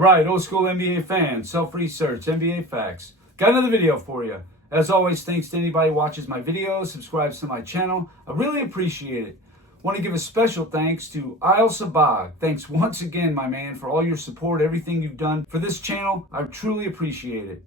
All right, old school NBA fans, self-research, NBA facts. Got another video for you. As always, thanks to anybody who watches my videos, subscribes to my channel. I really appreciate it. Want to give a special thanks to Isle Sabag. Thanks once again, my man, for all your support, everything you've done for this channel. I truly appreciate it.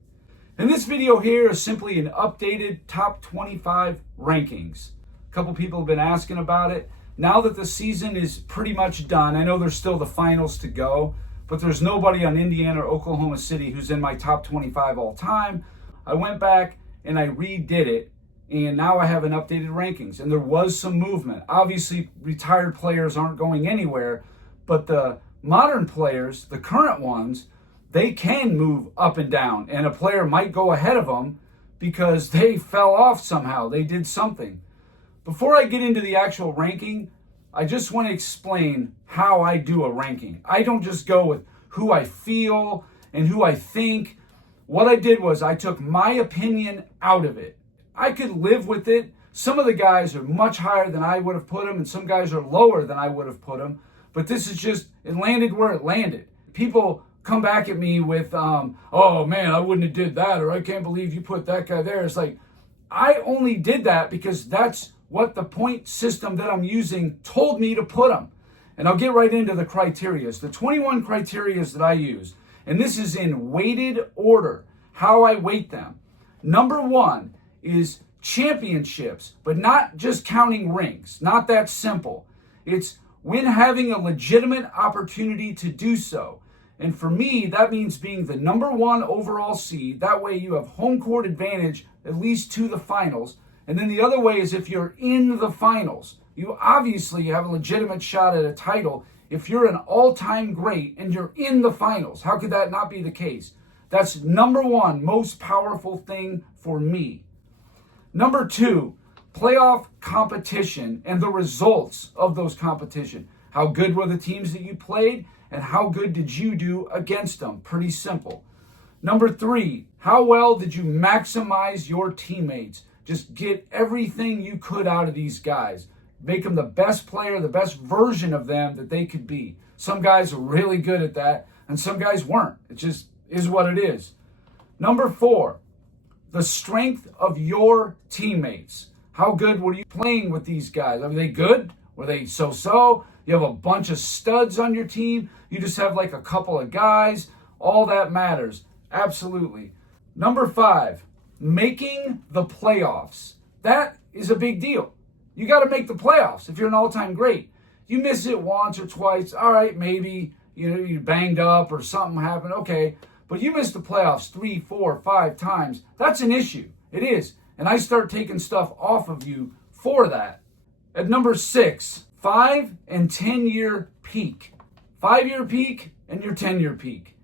And this video here is simply an updated top 25 rankings. A couple people have been asking about it. Now that the season is pretty much done, I know there's still the finals to go, but there's nobody on Indiana or Oklahoma City who's in my top 25 all time. I went back and I redid it, and now I have an updated rankings. And there was some movement. Obviously, retired players aren't going anywhere, but the modern players, the current ones, they can move up and down, and a player might go ahead of them because they fell off somehow. They did something. Before I get into the actual ranking, I just want to explain how I do a ranking. I don't just go with who I feel and who I think. What I did was I took my opinion out of it. I could live with it. Some of the guys are much higher than I would have put them, and some guys are lower than I would have put them. But this is just, it landed where it landed. People come back at me with, oh man, I wouldn't have did that, or I can't believe you put that guy there. It's like, I only did that because that's what the point system that I'm using told me to put them. And I'll get right into the criterias. The 21 criterias that I use, and this is in weighted order, how I weight them. Number one is championships, but not just counting rings. Not that simple. It's when having a legitimate opportunity to do so. And for me, that means being the number one overall seed. That way you have home court advantage, at least to the finals. And then the other way is if you're in the finals. You obviously have a legitimate shot at a title if you're an all-time great and you're in the finals. How could that not be the case? That's number one most powerful thing for me. Number two, playoff competition and the results of those competition. How good were the teams that you played, and how good did you do against them? Pretty simple. Number three, how well did you maximize your teammates? Just get everything you could out of these guys. Make them the best player, the best version of them that they could be. Some guys are really good at that, and some guys weren't. It just is what it is. Number four, the strength of your teammates. How good were you playing with these guys? Are they good? Were they so-so? You have a bunch of studs on your team. You just have like a couple of guys. All that matters. Absolutely. Number five, making the playoffs. That is a big deal. You got to make the playoffs if you're an all-time great. You miss it once or twice, all right, maybe you banged up or something happened, okay. But you miss the playoffs 3, 4, 5 times. That's an issue. It is. And I start taking stuff off of you for that. At number 6, 5 and 10-year peak. 5-year peak and your 10-year peak.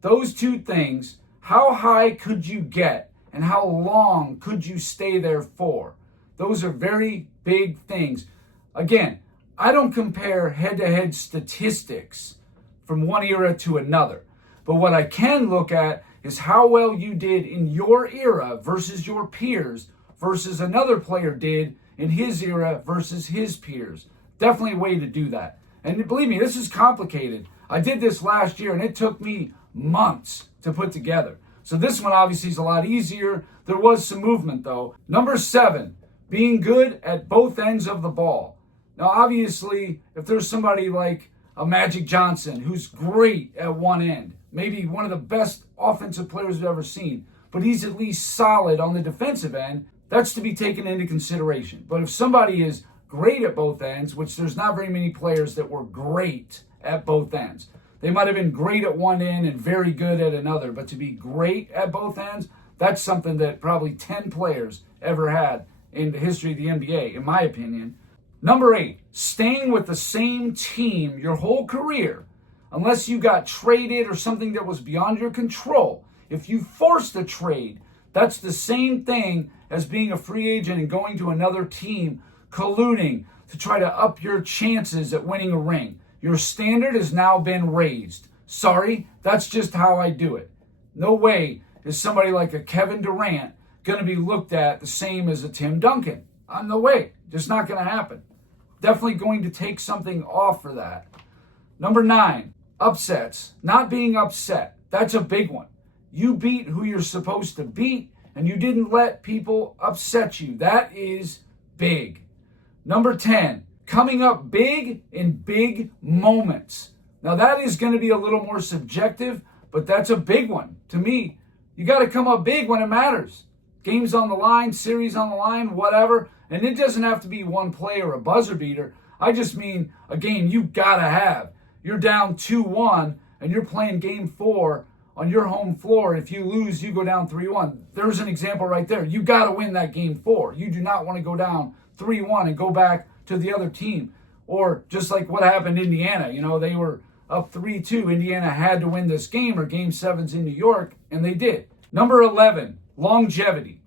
Those two things, how high could you get and how long could you stay there for? Those are very big things. Again, I don't compare head-to-head statistics from one era to another. But what I can look at is how well you did in your era versus your peers versus another player did in his era versus his peers. Definitely a way to do that. And believe me, this is complicated. I did this last year and it took me months to put together. So this one obviously is a lot easier. There was some movement though. Number 7, being good at both ends of the ball. Now obviously, if there's somebody like a Magic Johnson who's great at one end, maybe one of the best offensive players we've ever seen, but he's at least solid on the defensive end, that's to be taken into consideration. But if somebody is great at both ends, which there's not very many players that were great at both ends. They might have been great at one end and very good at another, but to be great at both ends, that's something that probably 10 players ever had in the history of the NBA, in my opinion. Number 8, staying with the same team your whole career, unless you got traded or something that was beyond your control. If you forced a trade, that's the same thing as being a free agent and going to another team, colluding to try to up your chances at winning a ring. Your standard has now been raised. Sorry, that's just how I do it. No way is somebody like a Kevin Durant going to be looked at the same as a Tim Duncan. No way. Just not going to happen. Definitely going to take something off for that. Number 9, upsets, not being upset. That's a big one. You beat who you're supposed to beat, and you didn't let people upset you. That is big. Number 10, coming up big in big moments. Now that is going to be a little more subjective, but that's a big one. To me, you got to come up big when it matters. Games on the line, series on the line, whatever. And it doesn't have to be one play or a buzzer beater. I just mean a game you got to have. You're down 2-1 and you're playing game 4 on your home floor. If you lose, you go down 3-1. There's an example right there. You got to win that game 4. You do not want to go down 3-1 and go back to the other team. Or just like what happened in Indiana. They were up 3-2. Indiana had to win this game, or game 7's in New York, and they did. Number 11, longevity.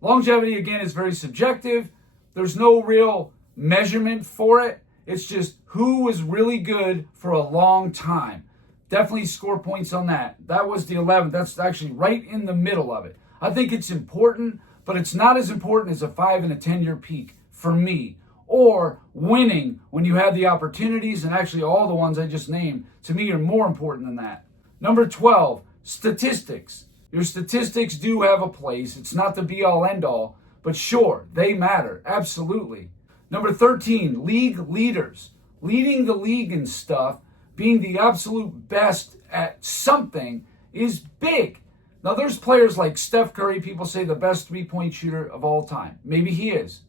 Longevity, again, is very subjective. There's no real measurement for it. It's just who was really good for a long time. Definitely score points on that. That was the 11th. That's actually right in the middle of it. I think it's important, but it's not as important as a 5 and a 10-year peak for me. Or winning when you had the opportunities, and actually all the ones I just named, to me, are more important than that. Number 12, statistics. Your statistics do have a place. It's not the be-all, end-all, but sure, they matter, absolutely. Number 13, league leaders. Leading the league in stuff, being the absolute best at something is big. Now, there's players like Steph Curry, people say the best three-point shooter of all time. Maybe he is.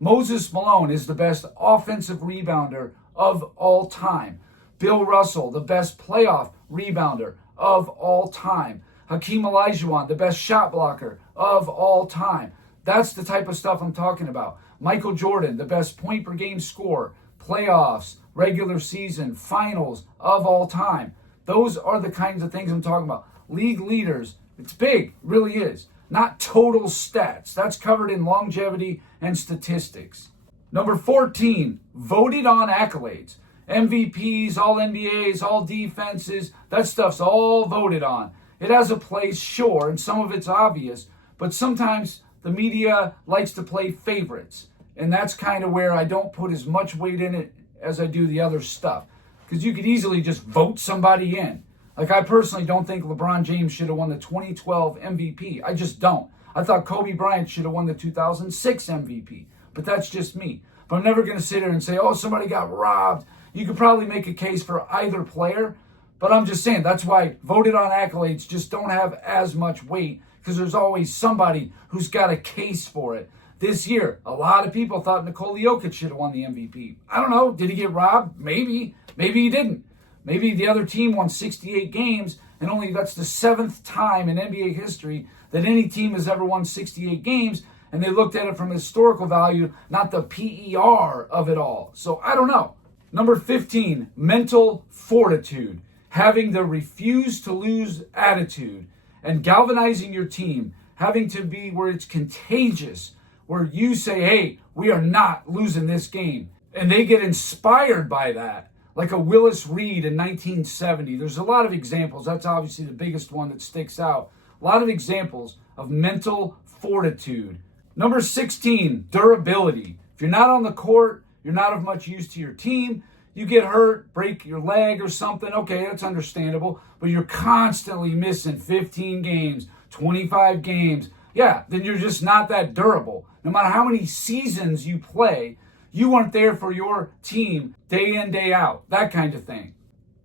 Moses Malone is the best offensive rebounder of all time. Bill Russell, the best playoff rebounder of all time. Hakeem Olajuwon, the best shot blocker of all time. That's the type of stuff I'm talking about. Michael Jordan, the best point per game scorer, playoffs, regular season, finals of all time. Those are the kinds of things I'm talking about. League leaders, it's big, really is. Not total stats. That's covered in longevity and statistics. Number 14, voted on accolades. MVPs, all NBAs, all defenses, that stuff's all voted on. It has a place, sure, and some of it's obvious, but sometimes the media likes to play favorites. And that's kind of where I don't put as much weight in it as I do the other stuff. Because you could easily just vote somebody in. Like, I personally don't think LeBron James should have won the 2012 MVP. I just don't. I thought Kobe Bryant should have won the 2006 MVP. But that's just me. But I'm never going to sit here and say, oh, somebody got robbed. You could probably make a case for either player. But I'm just saying, that's why voted on accolades just don't have as much weight. Because there's always somebody who's got a case for it. This year, a lot of people thought Nikola Jokic should have won the MVP. I don't know. Did he get robbed? Maybe. Maybe he didn't. Maybe the other team won 68 games, and only that's the 7th time in NBA history that any team has ever won 68 games, and they looked at it from a historical value, not the PER of it all. So I don't know. Number 15, mental fortitude. Having the refuse to lose attitude and galvanizing your team. Having to be where it's contagious, where you say, hey, we are not losing this game. And they get inspired by that. Like a Willis Reed in 1970. There's a lot of examples. That's obviously the biggest one that sticks out. A lot of examples of mental fortitude. Number 16, durability. If you're not on the court, you're not of much use to your team, you get hurt, break your leg or something, okay, that's understandable. But you're constantly missing 15 games, 25 games. Yeah, then you're just not that durable. No matter how many seasons you play, you weren't there for your team day in, day out, that kind of thing.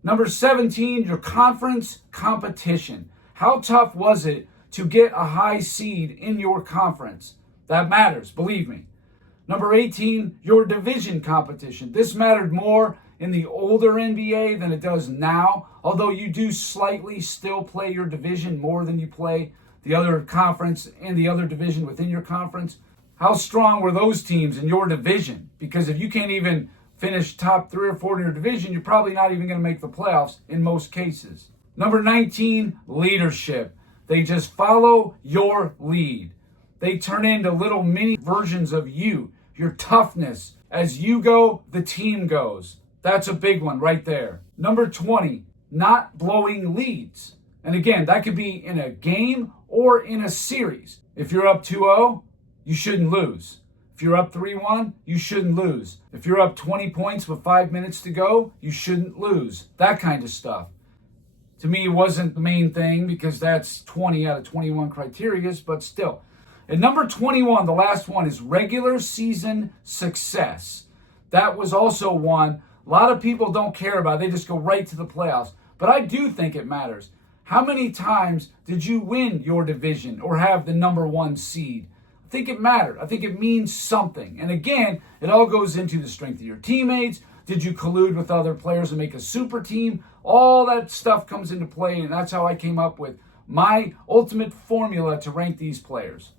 Number 17, your conference competition. How tough was it to get a high seed in your conference? That matters, believe me. Number 18, your division competition. This mattered more in the older NBA than it does now, although you do slightly still play your division more than you play the other conference and the other division within your conference. How strong were those teams in your division? Because if you can't even finish top 3 or 4 in your division, you're probably not even going to make the playoffs in most cases. Number 19, leadership. They just follow your lead. They turn into little mini versions of you, your toughness. As you go, the team goes. That's a big one right there. Number 20, not blowing leads. And again, that could be in a game or in a series. If you're up 2-0, you shouldn't lose. If you're up 3-1, you shouldn't lose. If you're up 20 points with 5 minutes to go, you shouldn't lose. That kind of stuff. To me, it wasn't the main thing because that's 20 out of 21 criterias, but still. And number 21, the last one, is regular season success. That was also one a lot of people don't care about. They just go right to the playoffs. But I do think it matters. How many times did you win your division or have the number one seed? I think it mattered. I think it means something. And again, it all goes into the strength of your teammates. Did you collude with other players and make a super team? All that stuff comes into play, and that's how I came up with my ultimate formula to rank these players.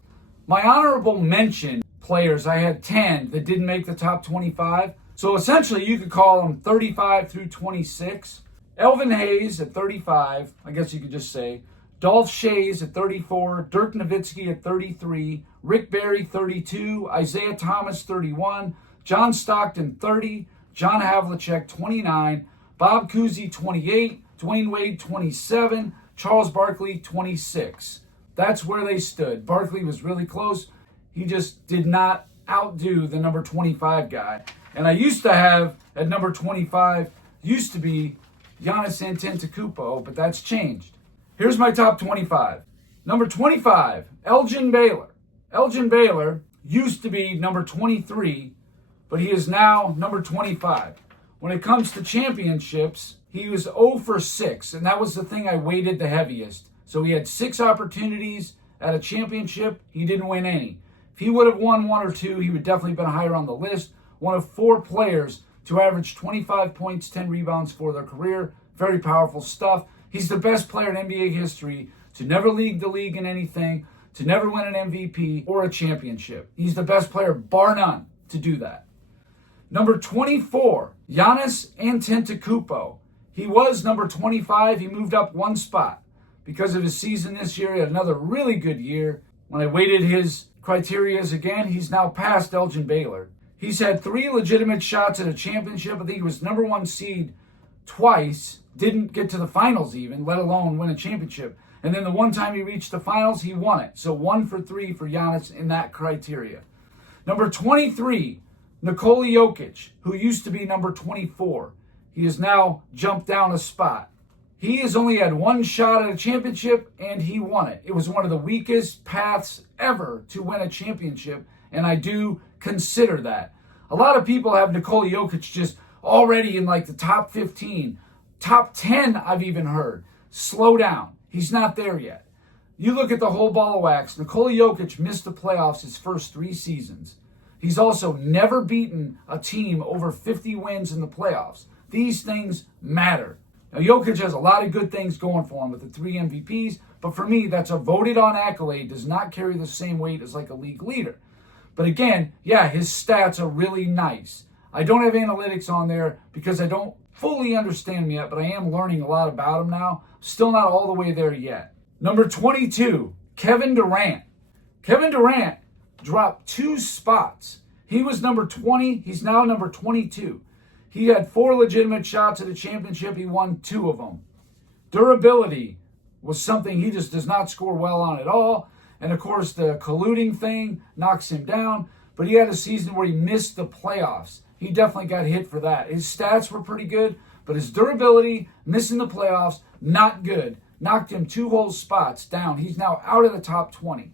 My honorable mention players, I had 10 that didn't make the top 25. So essentially, you could call them 35 through 26. Elvin Hayes at 35, I guess you could just say. Dolph Schayes at 34. Dirk Nowitzki at 33. Rick Barry, 32. Isaiah Thomas, 31. John Stockton, 30. John Havlicek, 29. Bob Cousy, 28. Dwayne Wade, 27. Charles Barkley, 26. That's where they stood. Barkley was really close. He just did not outdo the number 25 guy. And I used to have, at number 25, used to be Giannis Antetokounmpo, but that's changed. Here's my top 25. Number 25, Elgin Baylor. Elgin Baylor used to be number 23, but he is now number 25. When it comes to championships, he was 0 for 6, and that was the thing I weighted the heaviest. So he had 6 opportunities at a championship. He didn't win any. If he would have won 1 or 2, he would definitely have been higher on the list. One of 4 players to average 25 points, 10 rebounds for their career. Very powerful stuff. He's the best player in NBA history to never lead the league in anything, to never win an MVP or a championship. He's the best player, bar none, to do that. Number 24, Giannis Antetokounmpo. He was number 25. He moved up 1 spot. Because of his season this year, he had another really good year. When I weighted his criterias again, he's now past Elgin Baylor. He's had 3 legitimate shots at a championship. I think he was number 1 seed twice. Didn't get to the finals even, let alone win a championship. And then the one time he reached the finals, he won it. So 1 for 3 for Giannis in that criteria. Number 23, Nikola Jokic, who used to be number 24. He has now jumped down a spot. He has only had 1 shot at a championship, and he won it. It was one of the weakest paths ever to win a championship, and I do consider that. A lot of people have Nikola Jokic just already in like the top 15. Top 10, I've even heard. Slow down. He's not there yet. You look at the whole ball of wax. Nikola Jokic missed the playoffs his first 3 seasons. He's also never beaten a team over 50 wins in the playoffs. These things matter. Now, Jokic has a lot of good things going for him with the 3 MVPs, but for me, that's a voted-on accolade, does not carry the same weight as like a league leader. But again, yeah, his stats are really nice. I don't have analytics on there because I don't fully understand them yet, but I am learning a lot about him now. Still not all the way there yet. Number 22, Kevin Durant. Kevin Durant dropped 2 spots. He was number 20. He's now number 22. He had 4 legitimate shots at a championship. He won 2 of them. Durability was something he just does not score well on at all. And of course, the colluding thing knocks him down. But he had a season where he missed the playoffs. He definitely got hit for that. His stats were pretty good, but his durability, missing the playoffs, not good. Knocked him 2 whole spots down. He's now out of the top 20.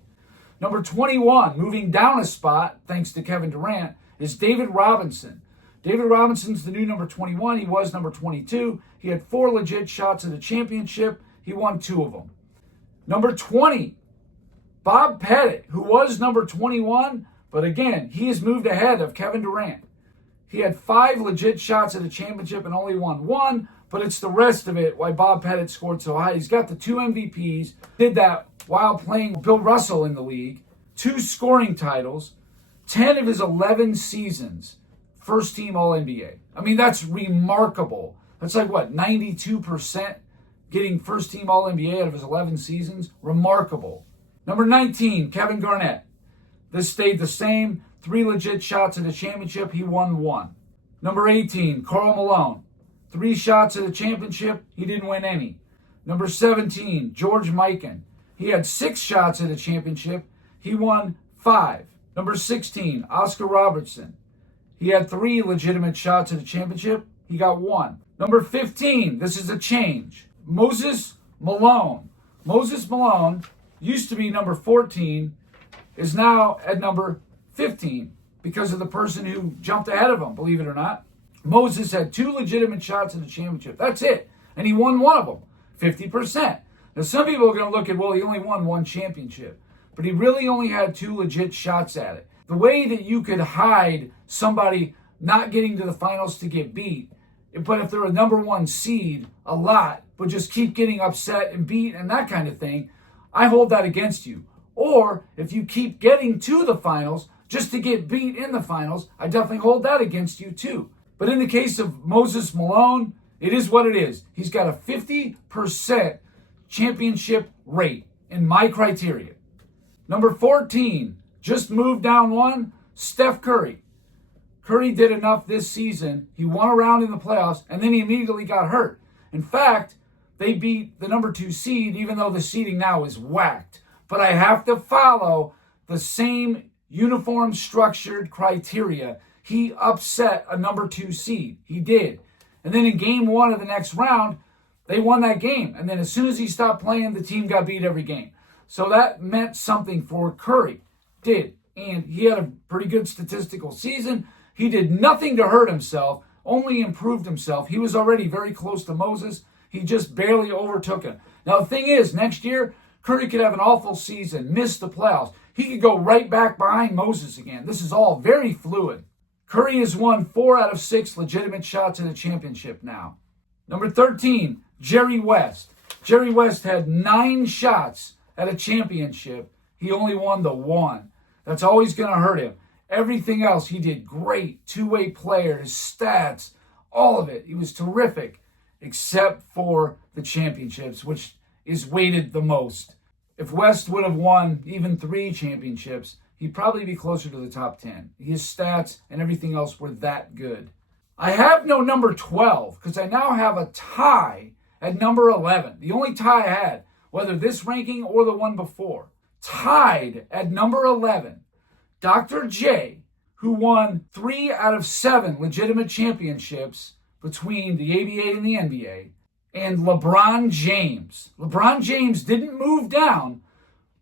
Number 21, moving down a spot, thanks to Kevin Durant, is David Robinson. David Robinson's the new number 21. He was number 22. He had 4 legit shots at a championship. He won 2 of them. Number 20, Bob Pettit, who was number 21, but again, he has moved ahead of Kevin Durant. He had 5 legit shots at a championship and only won 1, but it's the rest of it why Bob Pettit scored so high. He's got the 2 MVPs, did that while playing Bill Russell in the league, 2 scoring titles, 10 of his 11 seasons, first team All-NBA. I mean, that's remarkable. That's like, 92% getting first team All-NBA out of his 11 seasons? Remarkable. Number 19, Kevin Garnett. This stayed the same. 3 legit shots at a championship. He won 1. Number 18, Karl Malone. 3 shots at a championship. He didn't win any. Number 17, George Mikan. He had 6 shots at a championship. He won 5. Number 16, Oscar Robertson. He had 3 legitimate shots at a championship. He got 1. Number 15, this is a change. Moses Malone. Moses Malone used to be number 14, is now at number 15 because of the person who jumped ahead of him, believe it or not. Moses had 2 legitimate shots at the championship. That's it. And he won one of them, 50%. Now, some people are going to look at, well, he only won 1 championship. But he really only had 2 legit shots at it. The way that you could hide somebody not getting to the finals to get beat, but if they're a number 1 seed a lot, but just keep getting upset and beat and that kind of thing, I hold that against you. Or if you keep getting to the finals just to get beat in the finals, I definitely hold that against you too. But in the case of Moses Malone, it is what it is. He's got a 50% championship rate in my criteria. Number 14, just moved down 1, Steph Curry. Curry did enough this season. He won a round in the playoffs, and then he immediately got hurt. In fact, they beat the number 2 seed, even though the seeding now is whacked. But I have to follow the same uniform structured criteria. He upset a number 2 seed. He did. And then in game 1 of the next round, they won that game. And then as soon as he stopped playing, the team got beat every game. So that meant something for Curry. Did. And he had a pretty good statistical season. He did nothing to hurt himself, only improved himself. He was already very close to Moses. He just barely overtook him. Now, the thing is, next year, Curry could have an awful season, miss the playoffs. He could go right back behind Moses again. This is all very fluid. Curry has won 4 out of 6 legitimate shots in the championship now. Number 13, Jerry West. Jerry West had 9 shots at a championship. He only won the 1. That's always going to hurt him. Everything else, he did great. 2-way player, his stats, all of it. He was terrific, except for the championships, which is weighted the most. If West would have won even 3 championships, he'd probably be closer to the top 10. His stats and everything else were that good. I have no number 12 because I now have a tie at number 11. The only tie I had, whether this ranking or the one before. Tied at number 11. Dr. J, who won 3 out of 7 legitimate championships between the ABA and the NBA, and LeBron James. LeBron James didn't move down,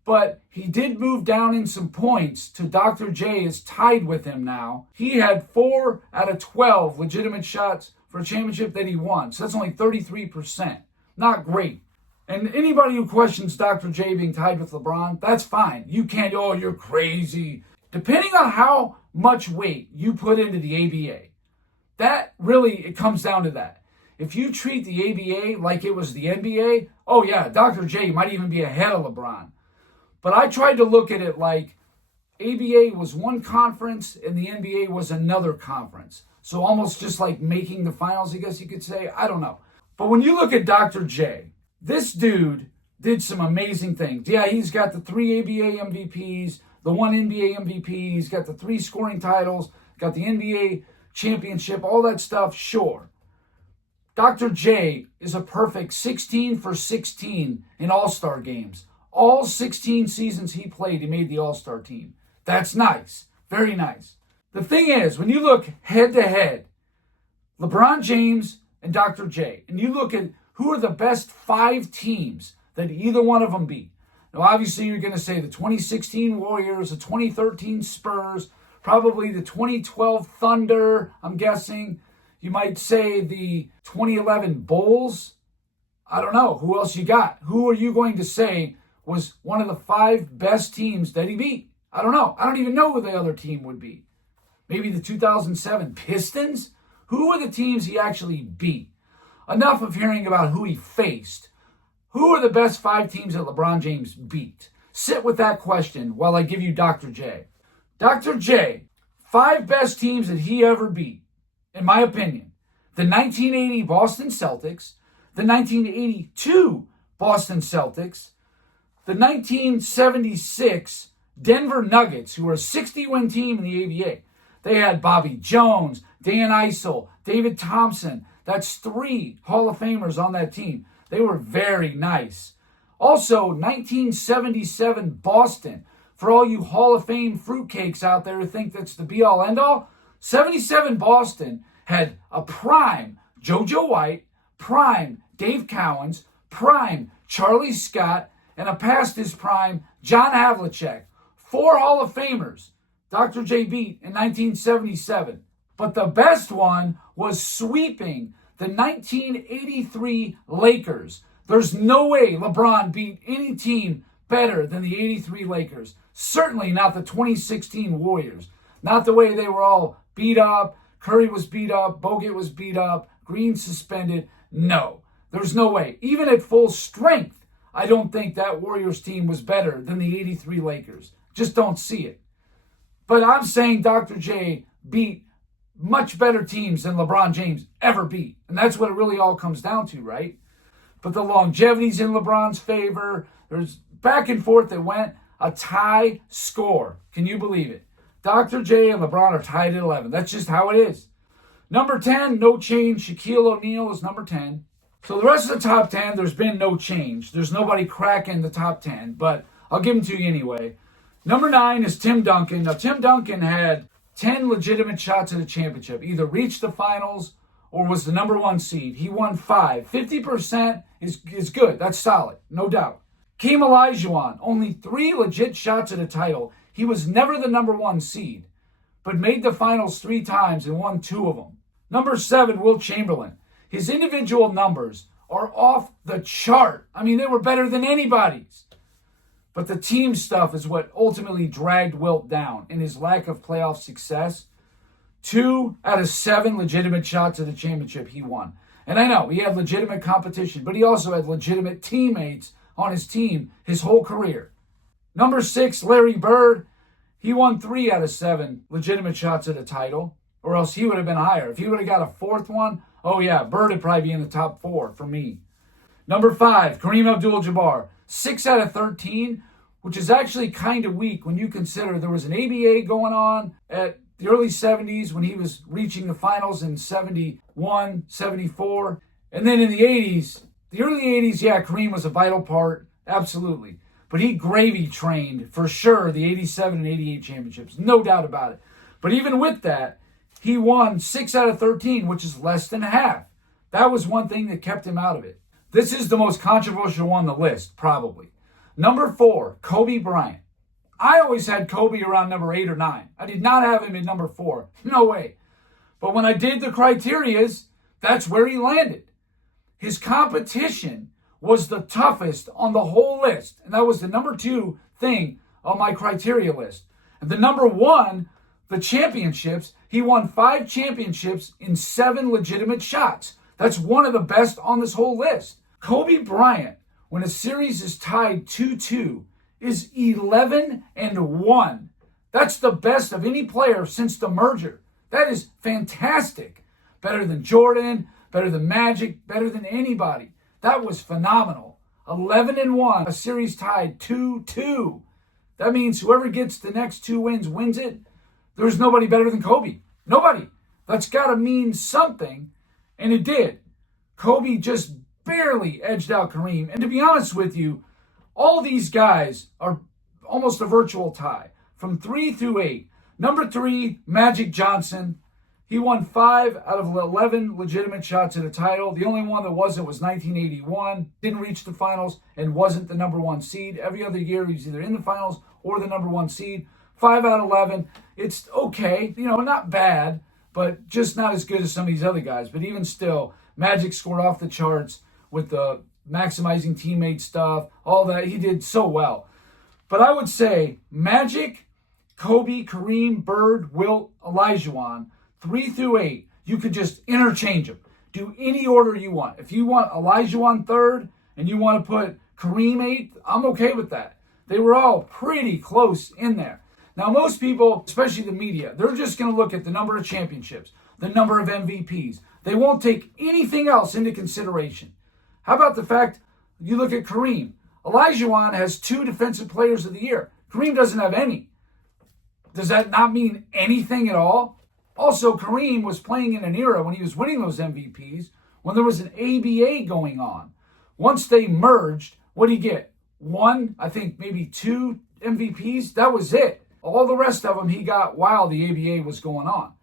but he did move down in some points to Dr. J is tied with him now. He had 4 out of 12 legitimate shots for a championship that he won. So that's only 33%. Not great. And anybody who questions Dr. J being tied with LeBron, that's fine. You can't, oh, you're crazy. Depending on how much weight you put into the ABA, that really, it comes down to that. If you treat the ABA like it was the NBA, oh yeah, Dr. J might even be ahead of LeBron. But I tried to look at it like ABA was one conference and the NBA was another conference. So almost just like making the finals, I guess you could say. I don't know. But when you look at Dr. J, this dude did some amazing things. Yeah, he's got the 3 ABA MVPs, the 1 NBA MVP, he's got the 3 scoring titles, got the NBA championship, all that stuff, sure. Dr. J is a perfect 16 for 16 in All-Star games. All 16 seasons he played, he made the All-Star team. That's nice. Very nice. The thing is, when you look head-to-head, LeBron James and Dr. J, and you look at who are the best 5 teams that either one of them beat. Now, obviously, you're going to say the 2016 Warriors, the 2013 Spurs, probably the 2012 Thunder, I'm guessing. You might say the 2011 Bulls. I don't know. Who else you got? Who are you going to say was one of the 5 best teams that he beat? I don't know. I don't even know who the other team would be. Maybe the 2007 Pistons? Who are the teams he actually beat? Enough of hearing about who he faced. Who are the best 5 teams that LeBron James beat? Sit with that question while I give you Dr. J. Dr. J, 5 best teams that he ever beat, in my opinion. The 1980 Boston Celtics, the 1982 Boston Celtics, the 1976 Denver Nuggets, who were a 60-win team in the ABA. They had Bobby Jones, Dan Issel, David Thompson. That's 3 Hall of Famers on that team. They were very nice. Also, 1977 Boston. For all you Hall of Fame fruitcakes out there who think that's the be-all, end-all, 77 Boston had a prime JoJo White, prime Dave Cowens, prime Charlie Scott, and a past his prime John Havlicek. 4 Hall of Famers Dr. J beat in 1977. But the best one was sweeping the 1983 Lakers. There's no way LeBron beat any team better than the 83 Lakers. Certainly not the 2016 Warriors. Not the way they were all beat up. Curry was beat up. Bogut was beat up. Green suspended. No, there's no way. Even at full strength, I don't think that Warriors team was better than the 83 Lakers. Just don't see it. But I'm saying Dr. J beat much better teams than LeBron James ever beat. And that's what it really all comes down to, right? But the longevity's in LeBron's favor. There's back and forth that went. A tie score. Can you believe it? Dr. J and LeBron are tied at 11. That's just how it is. Number 10, no change. Shaquille O'Neal is number 10. So the rest of the top 10, there's been no change. There's nobody cracking the top 10, but I'll give them to you anyway. Number 9 is Tim Duncan. Now, Tim Duncan had 10 legitimate shots at a championship, either reached the finals or was the number 1 seed. He won 5. 50% is good. That's solid, no doubt. Keem Olajuwon, only 3 legit shots at a title. He was never the number 1 seed, but made the finals 3 times and won 2 of them. Number 7, Wilt Chamberlain. His individual numbers are off the chart. I mean, they were better than anybody's. But the team stuff is what ultimately dragged Wilt down in his lack of playoff success. 2 out of 7 legitimate shots at the championship he won. And I know he had legitimate competition, but he also had legitimate teammates on his team his whole career. Number 6, Larry Bird. He won 3 out of 7 legitimate shots at a title, or else he would have been higher. If he would have got a 4th one, oh yeah, Bird would probably be in the top 4 for me. Number 5, Kareem Abdul-Jabbar. 6 out of 13, which is actually kind of weak when you consider there was an ABA going on at the early 70s when he was reaching the finals in 71, 74. And then in the 80s, the early 80s, yeah, Kareem was a vital part, absolutely. But he gravy trained, for sure, the 87 and 88 championships, no doubt about it. But even with that, he won 6 out of 13, which is less than half. That was one thing that kept him out of it. This is the most controversial one on the list, probably. Number 4, Kobe Bryant. I always had Kobe around number 8 or 9. I did not have him in number 4. No way. But when I did the criterias, that's where he landed. His competition was the toughest on the whole list. And that was the number 2 thing on my criteria list. And the number 1, the championships, he won 5 championships in 7 legitimate shots. That's one of the best on this whole list. Kobe Bryant, when a series is tied 2-2, is 11-1. That's the best of any player since the merger. That is fantastic. Better than Jordan, better than Magic, better than anybody. That was phenomenal. 11-1, a series tied 2-2. That means whoever gets the next 2 wins wins it. There's nobody better than Kobe. Nobody. That's got to mean something. And it did. Kobe just barely edged out Kareem. And to be honest with you, all these guys are almost a virtual tie. From 3 through 8. Number 3, Magic Johnson. He won 5 out of 11 legitimate shots at a title. The only one that wasn't was 1981. Didn't reach the finals and wasn't the number 1 seed. Every other year he was either in the finals or the number 1 seed. 5 out of 11. It's okay. Not bad, but just not as good as some of these other guys. But even still, Magic scored off the charts with the maximizing teammate stuff, all that. He did so well. But I would say Magic, Kobe, Kareem, Bird, Wilt, Olajuwon, 3 through 8, you could just interchange them. Do any order you want. If you want Olajuwon 3rd and you want to put Kareem 8th, I'm okay with that. They were all pretty close in there. Now, most people, especially the media, they're just going to look at the number of championships, the number of MVPs. They won't take anything else into consideration. How about the fact you look at Kareem? Olajuwon has 2 Defensive Players of the Year. Kareem doesn't have any. Does that not mean anything at all? Also, Kareem was playing in an era when he was winning those MVPs when there was an ABA going on. Once they merged, what did he get? 1, I think maybe 2 MVPs? That was it. All the rest of them he got while the ABA was going on.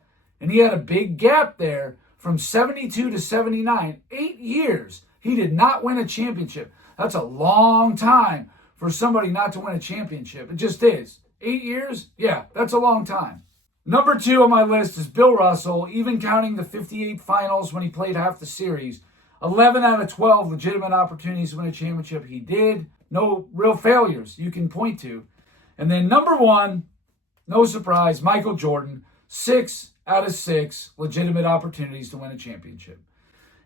And he had a big gap there from 72 to 79, 8 years He did not win a championship. That's a long time for somebody not to win a championship. It just is. 8 years? Yeah, that's a long time. Number 2 on my list is Bill Russell, even counting the 58 finals when he played half the series. 11 out of 12 legitimate opportunities to win a championship. He did. No real failures you can point to. And then number 1, no surprise, Michael Jordan. 6 out of 6 legitimate opportunities to win a championship.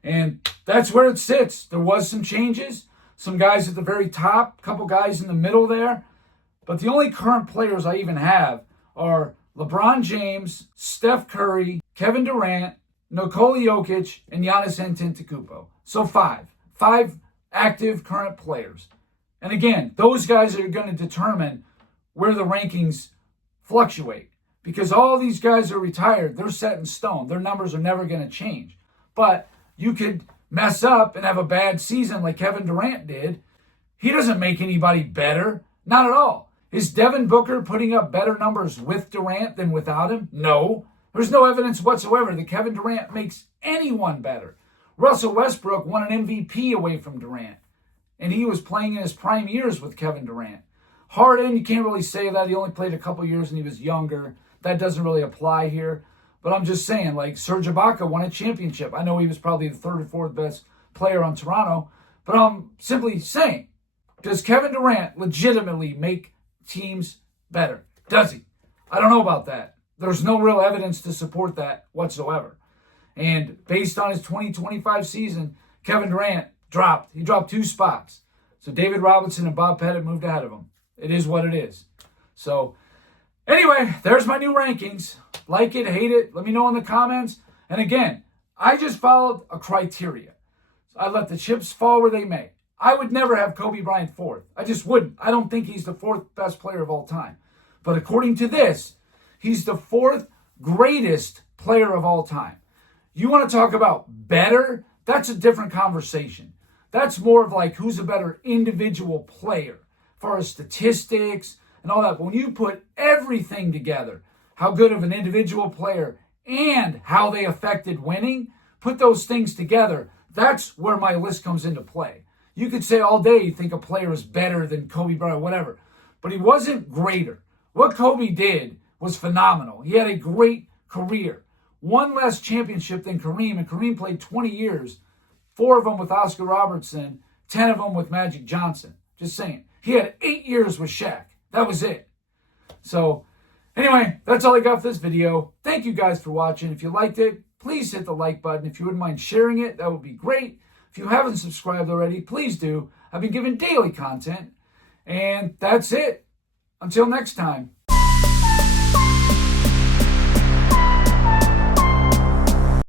And that's where it sits. There was some changes. Some guys at the very top, a couple guys in the middle there. But the only current players I even have are LeBron James, Steph Curry, Kevin Durant, Nikola Jokic, and Giannis Antetokounmpo. So 5. 5 active current players. And again, those guys are going to determine where the rankings fluctuate. Because all these guys are retired. They're set in stone. Their numbers are never going to change. But you could mess up and have a bad season like Kevin Durant did. He doesn't make anybody better. Not at all. Is Devin Booker putting up better numbers with Durant than without him? No. There's no evidence whatsoever that Kevin Durant makes anyone better. Russell Westbrook won an MVP away from Durant, and he was playing in his prime years with Kevin Durant. Harden, you can't really say that. He only played a couple years and he was younger. That doesn't really apply here. But I'm just saying, like, Serge Ibaka won a championship. I know he was probably the 3rd or 4th best player on Toronto, but I'm simply saying, does Kevin Durant legitimately make teams better? Does he? I don't know about that. There's no real evidence to support that whatsoever. And based on his 2025 season, Kevin Durant dropped. He dropped 2 spots. So David Robinson and Bob Pettit moved ahead of him. It is what it is. So anyway, there's my new rankings. Like it, hate it, let me know in the comments. And again, I just followed a criteria. I let the chips fall where they may. I would never have Kobe Bryant 4th. I just wouldn't. I don't think he's the 4th best player of all time. But according to this, he's the 4th greatest player of all time. You want to talk about better? That's a different conversation. That's more of like who's a better individual player as far as statistics and all that. But when you put everything together, how good of an individual player and how they affected winning, put those things together, that's where my list comes into play. You could say all day you think a player is better than Kobe Bryant, whatever. But he wasn't greater. What Kobe did was phenomenal. He had a great career. 1 less championship than Kareem, and Kareem played 20 years. 4 of them with Oscar Robertson, 10 of them with Magic Johnson. Just saying. He had 8 years with Shaq. That was it. So, anyway, that's all I got for this video. Thank you guys for watching. If you liked it, please hit the like button. If you wouldn't mind sharing it, that would be great. If you haven't subscribed already, please do. I've been giving daily content. And that's it. Until next time.